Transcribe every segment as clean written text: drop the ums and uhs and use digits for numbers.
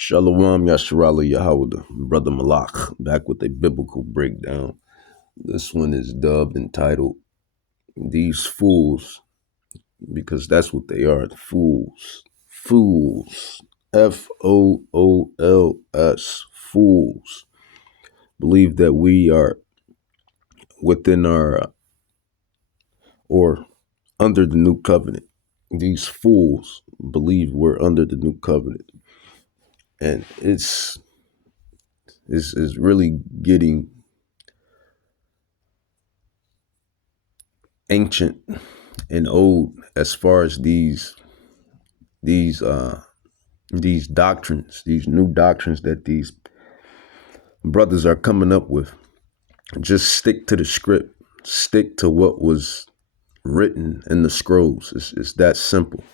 Shalom Yasharala Yahawada, Brother Malach, back with a biblical breakdown. This one is dubbed entitled These Fools, because that's what they are, fools. Fools. Fools. Fools. Believe that we are within our, or under the new covenant. These fools believe we're under the new covenant. And it's really getting ancient and old as far as these doctrines, these new doctrines that these brothers are coming up with. Just stick to the script, stick to what was written in the scrolls. It's that simple.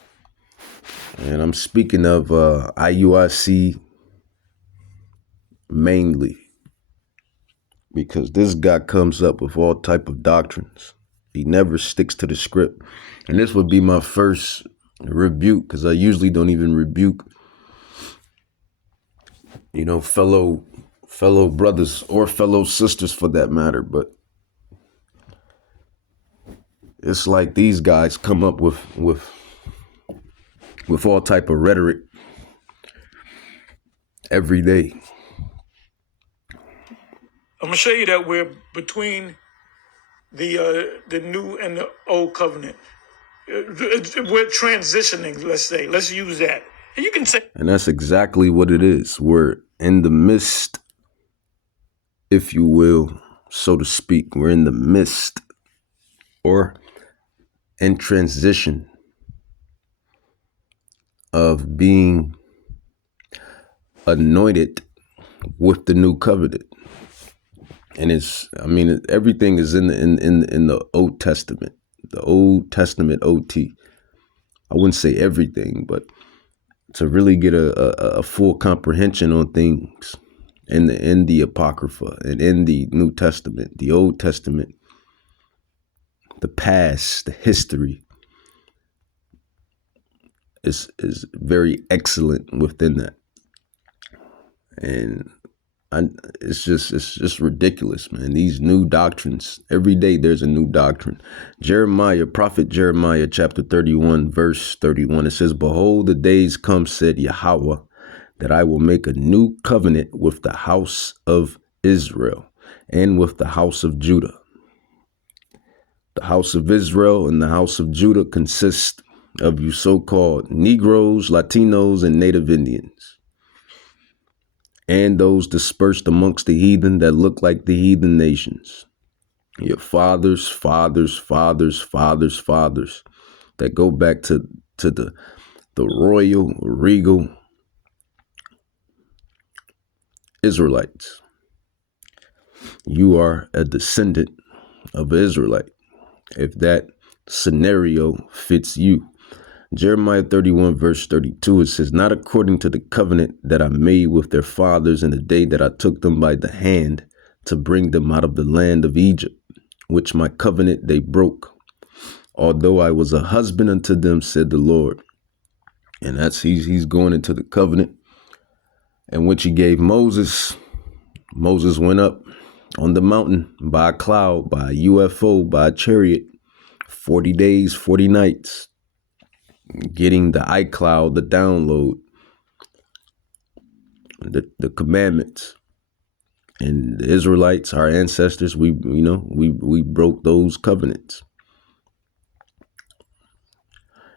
And I'm speaking of Iuic mainly, because this guy comes up with all type of doctrines. He never sticks to the script. And this would be my first rebuke, because I usually don't even rebuke, fellow brothers or fellow sisters for that matter. But it's like these guys come up with all type of rhetoric every day. I'm gonna show you that we're between the new and the old covenant. We're transitioning. Let's use that. And you can say, and that's exactly what it is. We're in the midst, if you will, so to speak. We're in the midst, or in transition of being anointed with the new covenant. And everything is in the Old Testament, the Old Testament OT. I wouldn't say everything, but to really get a full comprehension on things in the Apocrypha and in the New Testament, the Old Testament, the past, the history is very excellent within that. And it's just ridiculous, man. These new doctrines, every day there's a new doctrine. Prophet Jeremiah, chapter 31, verse 31, it says, "Behold, the days come, said Yahweh, that I will make a new covenant with the house of Israel and with the house of Judah." The house of Israel and the house of Judah consist of you so-called Negroes, Latinos, and Native Indians, and those dispersed amongst the heathen that look like the heathen nations. Your fathers that go back to the royal, regal Israelites. You are a descendant of an Israelite, if that scenario fits you. Jeremiah 31, verse 32, it says, "Not according to the covenant that I made with their fathers in the day that I took them by the hand to bring them out of the land of Egypt, which my covenant they broke, although I was a husband unto them, said the Lord." And he's going into the covenant, and which he gave Moses. Moses went up on the mountain by a cloud, by a UFO, by a chariot, 40 days, 40 nights. Getting the iCloud, the download, the commandments. And the Israelites, our ancestors, we broke those covenants.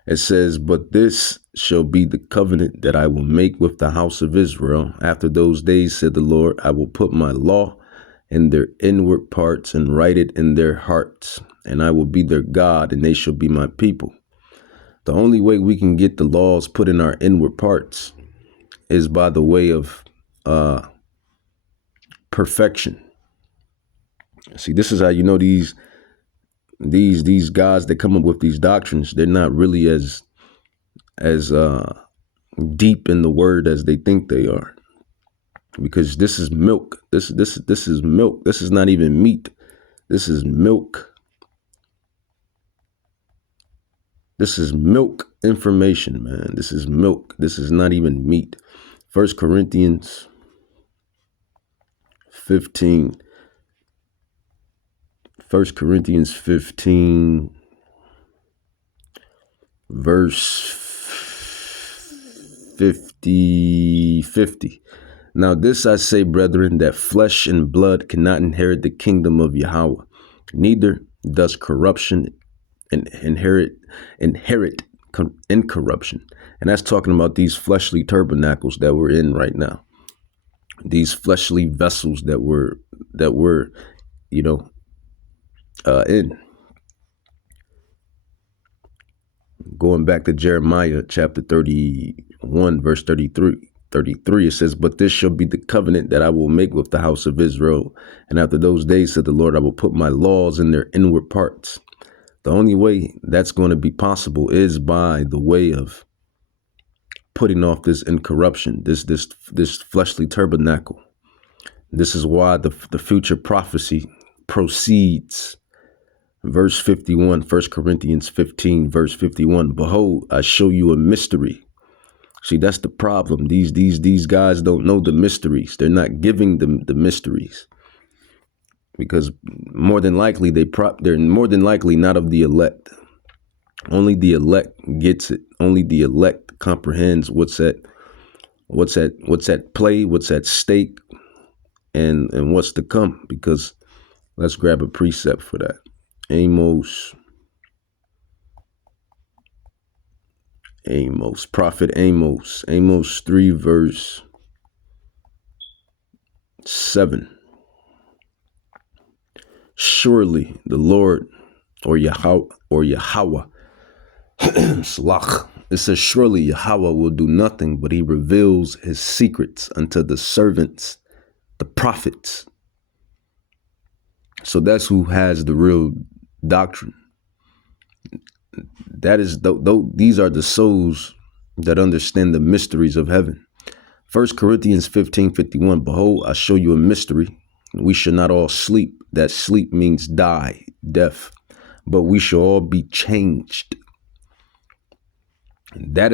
It says, "But this shall be the covenant that I will make with the house of Israel. After those days, said the Lord, I will put my law in their inward parts and write it in their hearts. And I will be their God, and they shall be my people." The only way we can get the laws put in our inward parts is by the way of perfection. See, this is how you know these guys that come up with these doctrines, they're not really as deep in the word as they think they are. Because this is milk. This is milk. This is not even meat. This is milk. This is milk information, man. This is milk. This is not even meat. 1 Corinthians 15. 1 Corinthians 15, verse 50. Now this I say, brethren, that flesh and blood cannot inherit the kingdom of Yahweh, neither does corruption inherit incorruption. And that's talking about these fleshly tabernacles that we're in right now. These fleshly vessels that we're in. Going back to Jeremiah chapter 31, verse 33, it says, but this shall be the covenant that I will make with the house of Israel. And after those days, said the Lord, I will put my laws in their inward parts. The only way that's going to be possible is by the way of putting off this incorruption, this fleshly tabernacle. This is why the future prophecy proceeds. Verse 51, 1 Corinthians 15, verse 51. Behold, I show you a mystery. See, that's the problem. These guys don't know the mysteries. They're not giving them the mysteries, because more than likely they're more than likely not of the elect. Only the elect gets it. Only the elect comprehends what's at play, what's at stake, and what's to come. Because let's grab a precept for that. Prophet Amos 3, verse 7. Surely the Lord, or Yahweh, Slach. It says, surely Yahweh will do nothing, but he reveals his secrets unto the servants, the prophets. So that's who has the real doctrine. That is, these are the souls that understand the mysteries of heaven. 1 Corinthians 15:51. Behold, I show you a mystery. We shall not all sleep. That sleep means die, death. But we shall all be changed. That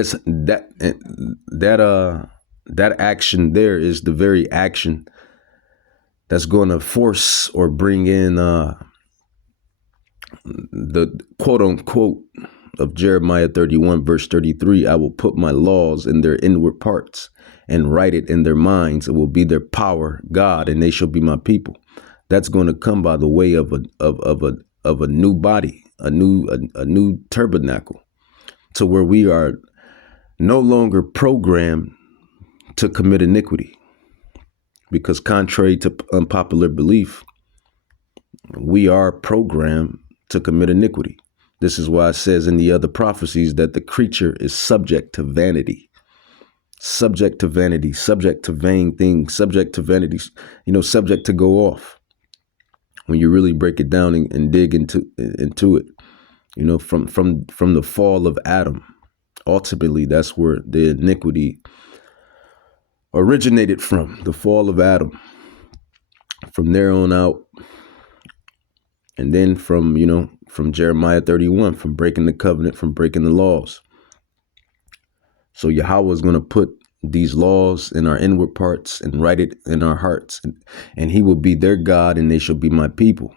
action there is the very action that's going to force or bring in the quote unquote of Jeremiah 31, verse 33. I will put my laws in their inward parts and write it in their minds. It will be their power, God, and they shall be my people. That's going to come by the way of a new body, a new tabernacle, to where we are no longer programmed to commit iniquity. Because contrary to unpopular belief, we are programmed to commit iniquity. This is why it says in the other prophecies that the creature is subject to vanity, subject to vain things, subject to vanities, subject to go off. When you really break it down and dig into it, from the fall of Adam, ultimately that's where the iniquity originated from, the fall of Adam. From there on out, and then from Jeremiah 31, from breaking the covenant, from breaking the laws. So Yahweh is going to put these laws in our inward parts and write it in our hearts, and he will be their God, and they shall be my people.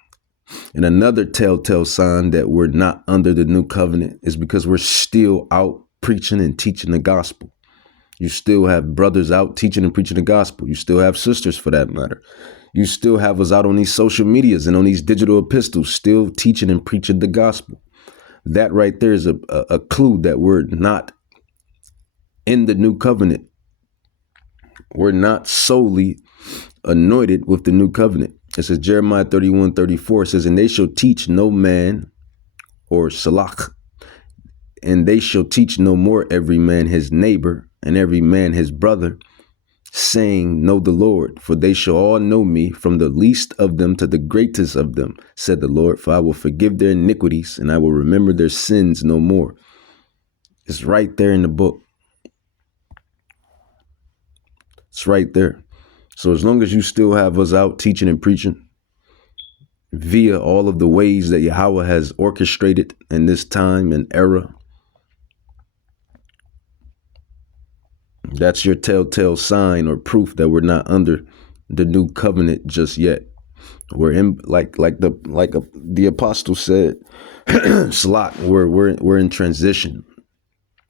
And another telltale sign that we're not under the new covenant is because we're still out preaching and teaching the gospel. You still have brothers out teaching and preaching the gospel. You still have sisters, for that matter. You still have us out on these social medias and on these digital epistles, still teaching and preaching the gospel. That right there is a clue that we're not in the new covenant. We're not solely anointed with the new covenant. It says Jeremiah 31:34, it says, and they shall teach no man, or salach, and they shall teach no more every man his neighbor and every man his brother, saying, know the Lord, for they shall all know me, from the least of them to the greatest of them, said the Lord, for I will forgive their iniquities and I will remember their sins no more. It's right there in the book. It's right there. So as long as you still have us out teaching and preaching via all of the ways that Yahweh has orchestrated in this time and era, That's your telltale sign or proof that we're not under the new covenant just yet. We're in the apostle said, slot. We're in transition.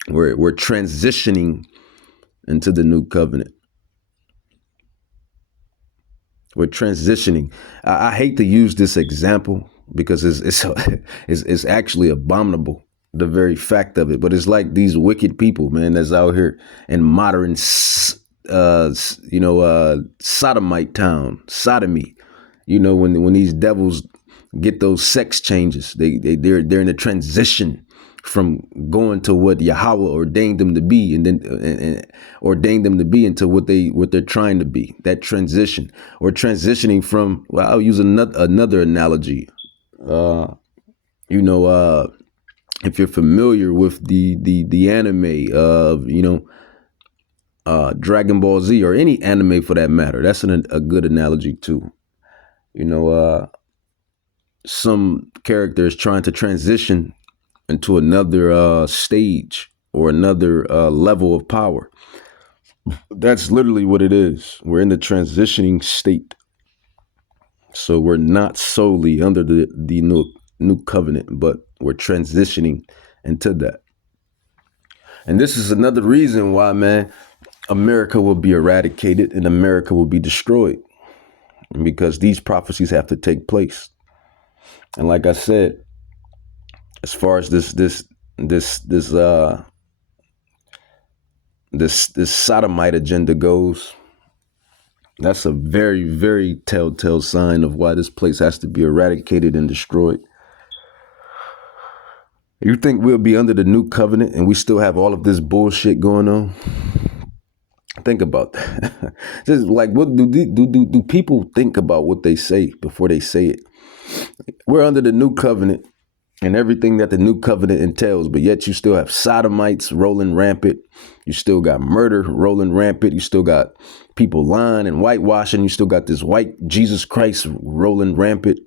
We're transitioning into the new covenant. We're transitioning. I hate to use this example because it's actually abominable, the very fact of it. But it's like these wicked people, man, that's out here in modern, sodomite town, sodomy. You know, when these devils get those sex changes, they're in a transition from going to what Yahweh ordained them to be, and then ordained them to be into what they're trying to be. That transition, or transitioning from. Well, I'll use another analogy. If you're familiar with the anime of Dragon Ball Z, or any anime for that matter, that's a good analogy too. Some character is trying to transition into another stage or another level of power. That's literally what it is. We're in the transitioning state. So we're not solely under the new covenant, but we're transitioning into that. And this is another reason why, man, America will be eradicated and America will be destroyed, because these prophecies have to take place. And like I said, as far as this sodomite agenda goes, that's a very, very telltale sign of why this place has to be eradicated and destroyed. You think we'll be under the new covenant and we still have all of this bullshit going on? Think about that. Just like, what do people think about what they say before they say it? We're under the new covenant and everything that the new covenant entails, but yet you still have sodomites rolling rampant. You still got murder rolling rampant. You still got people lying and whitewashing. You still got this white Jesus Christ rolling rampant.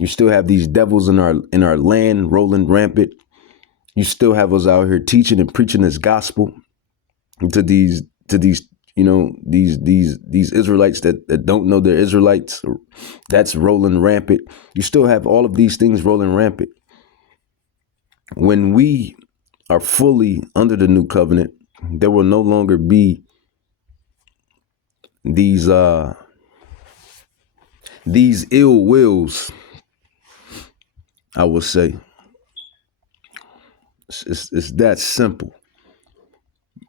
You still have these devils in our land rolling rampant. You still have us out here teaching and preaching this gospel to these Israelites that don't know they're Israelites. That's rolling rampant. You still have all of these things rolling rampant. When we are fully under the new covenant, there will no longer be these ill wills, I will say. It's that simple.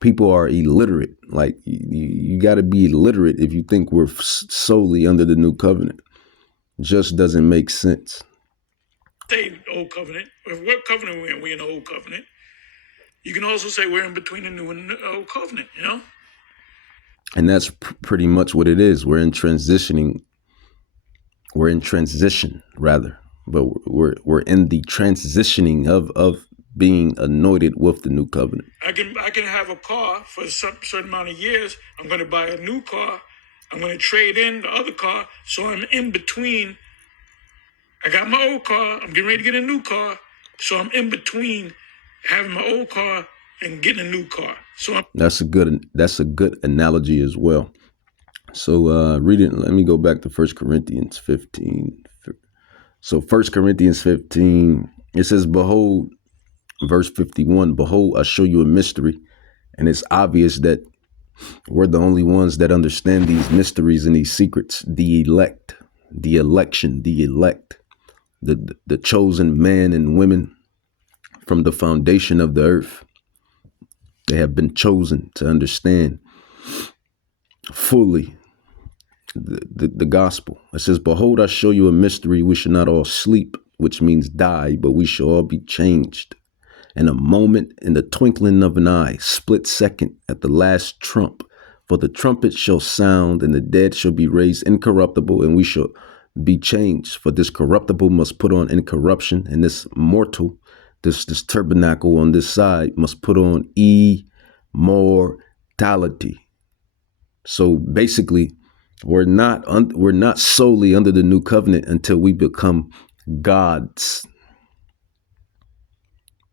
People are illiterate. Like, you got to be illiterate if you think we're solely under the new covenant. Just doesn't make sense. Say old covenant. What covenant we're in? We're in the old covenant. You can also say we're in between the new and the old covenant, And that's pretty much what it is. We're in transitioning. We're in transition, rather. But we're in the transitioning of being anointed with the new covenant. I can have a car for a certain amount of years. I'm going to buy a new car. I'm going to trade in the other car. So I'm in between. I got my old car. I'm getting ready to get a new car. So I'm in between having my old car and getting a new car. So that's a good analogy as well. So reading, let me go back to 1 Corinthians 15. So 1 Corinthians 15, it says, behold, verse 51, behold, I show you a mystery. And it's obvious that we're the only ones that understand these mysteries and these secrets. The elect, the election, the elect, the chosen men and women from the foundation of the earth. They have been chosen to understand fully the gospel. It says, behold, I show you a mystery. We should not all sleep, which means die, but we shall all be changed in a moment, in the twinkling of an eye, split second, at the last trump. For the trumpet shall sound, and the dead shall be raised incorruptible, and we shall be changed. For this corruptible must put on incorruption, and this mortal, this tabernacle on this side, must put on immortality. So basically, we're not solely under the new covenant until we become God's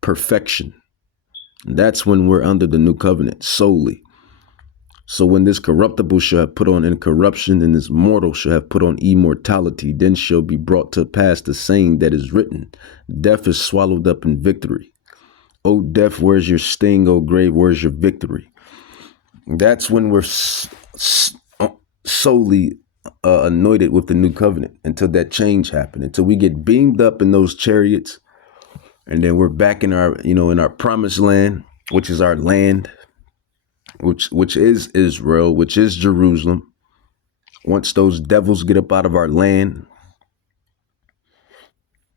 perfection. That's when we're under the new covenant solely. So when this corruptible shall have put on incorruption, and this mortal shall have put on immortality, then shall be brought to pass the saying that is written, death is swallowed up in victory. O death, where's your sting? O grave, where's your victory? That's when we're solely anointed with the new covenant, until that change happened, until we get beamed up in those chariots. And then we're back in our, in our promised land, which is our land, which is Israel, which is Jerusalem. Once those devils get up out of our land,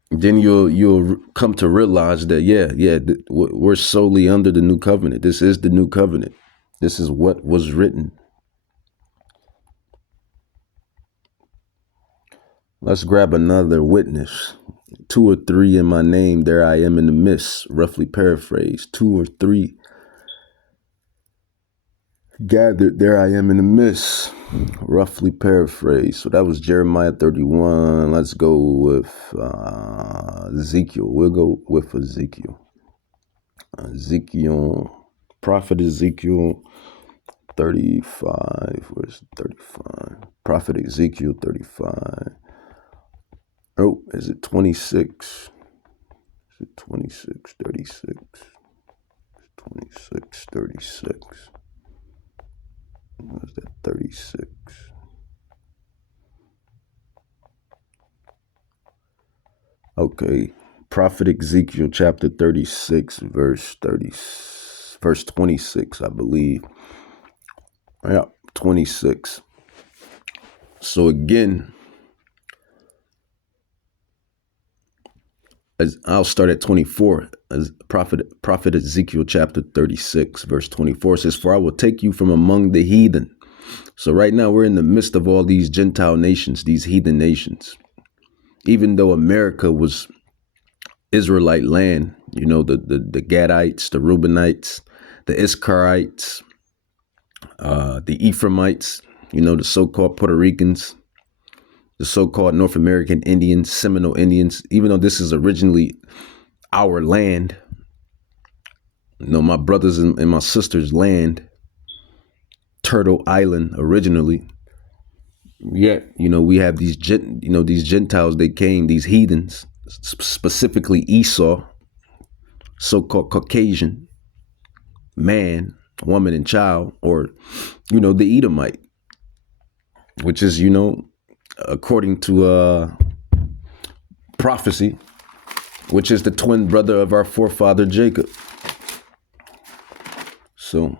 then you'll come to realize that, we're solely under the new covenant. This is the new covenant. This is what was written. Let's grab another witness. 2 or 3 in my name, there I am in the midst. Roughly paraphrased. 2 or 3 gathered, there I am in the midst. Roughly paraphrased. So that was Jeremiah 31. Let's go with Ezekiel. We'll go with Ezekiel. Prophet Ezekiel 35. Where's 35? Prophet Ezekiel 35. Oh, is it 26? Is it 26, 36? 26, 36. What is that? 36. Okay. Prophet Ezekiel chapter 36, verse 26, I believe. Yeah, 26. So again, I'll start at 24. As Prophet Ezekiel chapter 36, verse 24 says, for I will take you from among the heathen. So right now we're in the midst of all these Gentile nations, these heathen nations. Even though America was Israelite land, the Gadites, the Reubenites, the Issacharites, the Ephraimites, the so-called Puerto Ricans, the so-called North American Indians, Seminole Indians, even though this is originally our land, my brothers and my sisters' land, Turtle Island originally. Yet, we have these Gentiles, they came, these heathens, specifically Esau, so-called Caucasian man, woman, and child, or, the Edomite, which is, according to prophecy, which is the twin brother of our forefather Jacob. So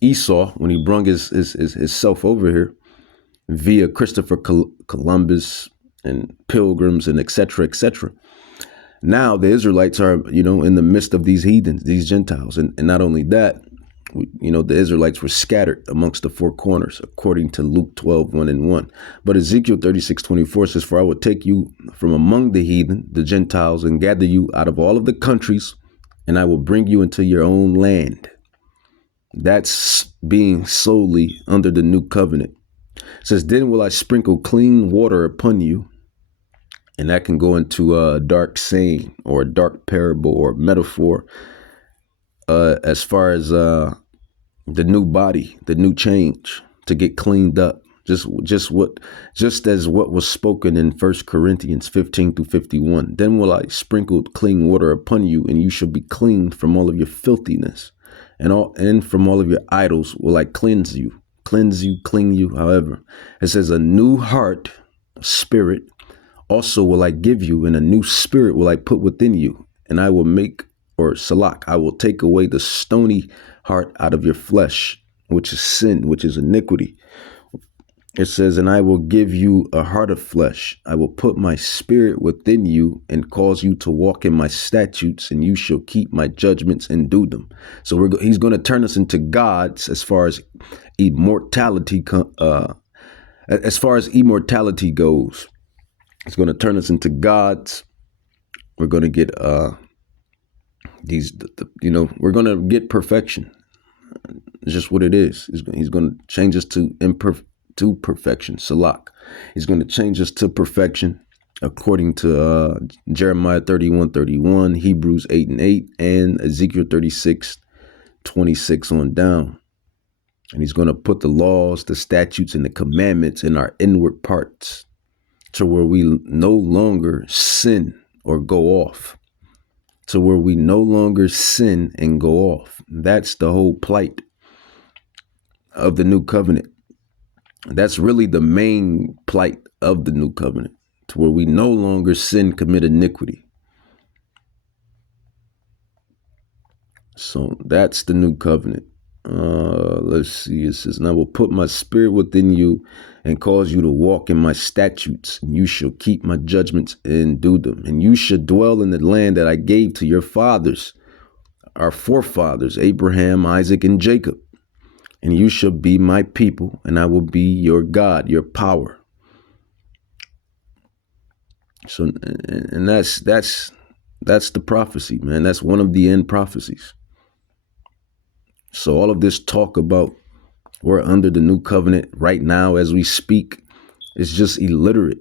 Esau, when he brung his self over here via Christopher Columbus and pilgrims and etc., now the Israelites are, in the midst of these heathens, these Gentiles. And not only that, the Israelites were scattered amongst the 4 corners, according to Luke 12, 1 and 1. But Ezekiel 36, 24 says, for I will take you from among the heathen, the Gentiles, and gather you out of all of the countries, and I will bring you into your own land. That's being solely under the new covenant. It says, then will I sprinkle clean water upon you. And that can go into a dark saying or a dark parable or metaphor as far as the new body, the new change, to get cleaned up. Just as what was spoken in 1 Corinthians 15-51. Then will I sprinkle clean water upon you, and you shall be cleaned from all of your filthiness, and from all of your idols will I clean you. However, it says a new heart, spirit, also will I give you, and a new spirit will I put within you, and I will make, or salak, I will take away the stony heart out of your flesh, which is sin, which is iniquity. It says, and I will give you a heart of flesh. I will put my spirit within you and cause you to walk in my statutes, and you shall keep my judgments and do them. So he's going to turn us into gods as far as immortality goes. It's going to turn us into gods. We're going to get we're going to get perfection. It's just what it is. He's going to change us to perfection. Salak. He's going to change us to perfection according to Jeremiah 31:31, Hebrews 8:8, and Ezekiel 36:26 on down. And he's going to put the laws, the statutes, and the commandments in our inward parts to where we no longer sin or go off. To where we no longer sin and go off. That's the whole plight of the new covenant. That's really the main plight of the new covenant, to where we no longer sin, commit iniquity. So that's the new covenant. Let's see. It says, and I will put my spirit within you and cause you to walk in my statutes, and you shall keep my judgments and do them. And you shall dwell in the land that I gave to your fathers, our forefathers, Abraham, Isaac, and Jacob. And you shall be my people, and I will be your God, your power. So, and that's the prophecy, man. That's one of the end prophecies. So all of this talk about we're under the new covenant right now as we speak, it's just illiterate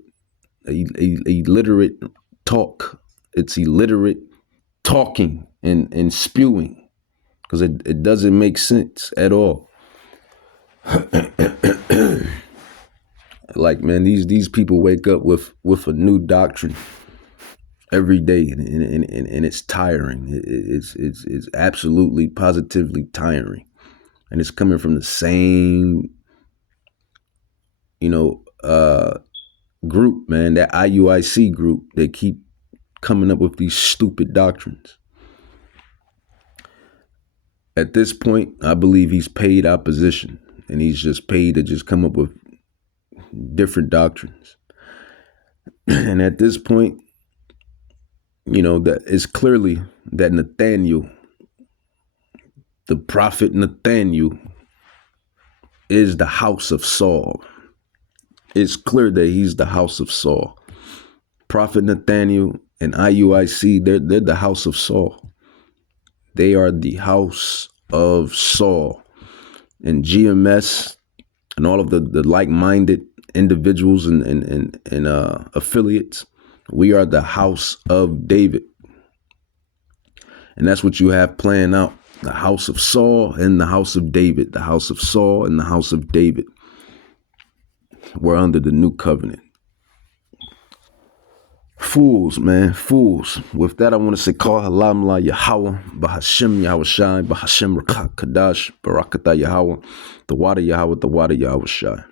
talk. It's illiterate talking and spewing, because it doesn't make sense at all. Like, man, these people wake up with a new doctrine every day, and it's tiring. It's absolutely positively tiring, and it's coming from the same group, man, that IUIC group. They keep coming up with these stupid doctrines. At this point, I believe he's paid opposition, and he's just paid to just come up with different doctrines. And at this point, that it's clearly that Nathaniel, the prophet Nathaniel, is the house of Saul. It's clear that he's the house of Saul. Prophet Nathaniel and IUIC, they're the house of Saul. They are the house of Saul. And GMS and all of the like-minded individuals and affiliates, we are the house of David. And that's what you have playing out. The house of Saul and the house of David. The house of Saul and the house of David. We're under the new covenant. Fools, man, fools. With that, I want to say, Call Halam La Yahweh, Bahashim Yahweh Shai, Bahashim Rakak Kadash, Barakata Yahweh, the water Yahweh Shai.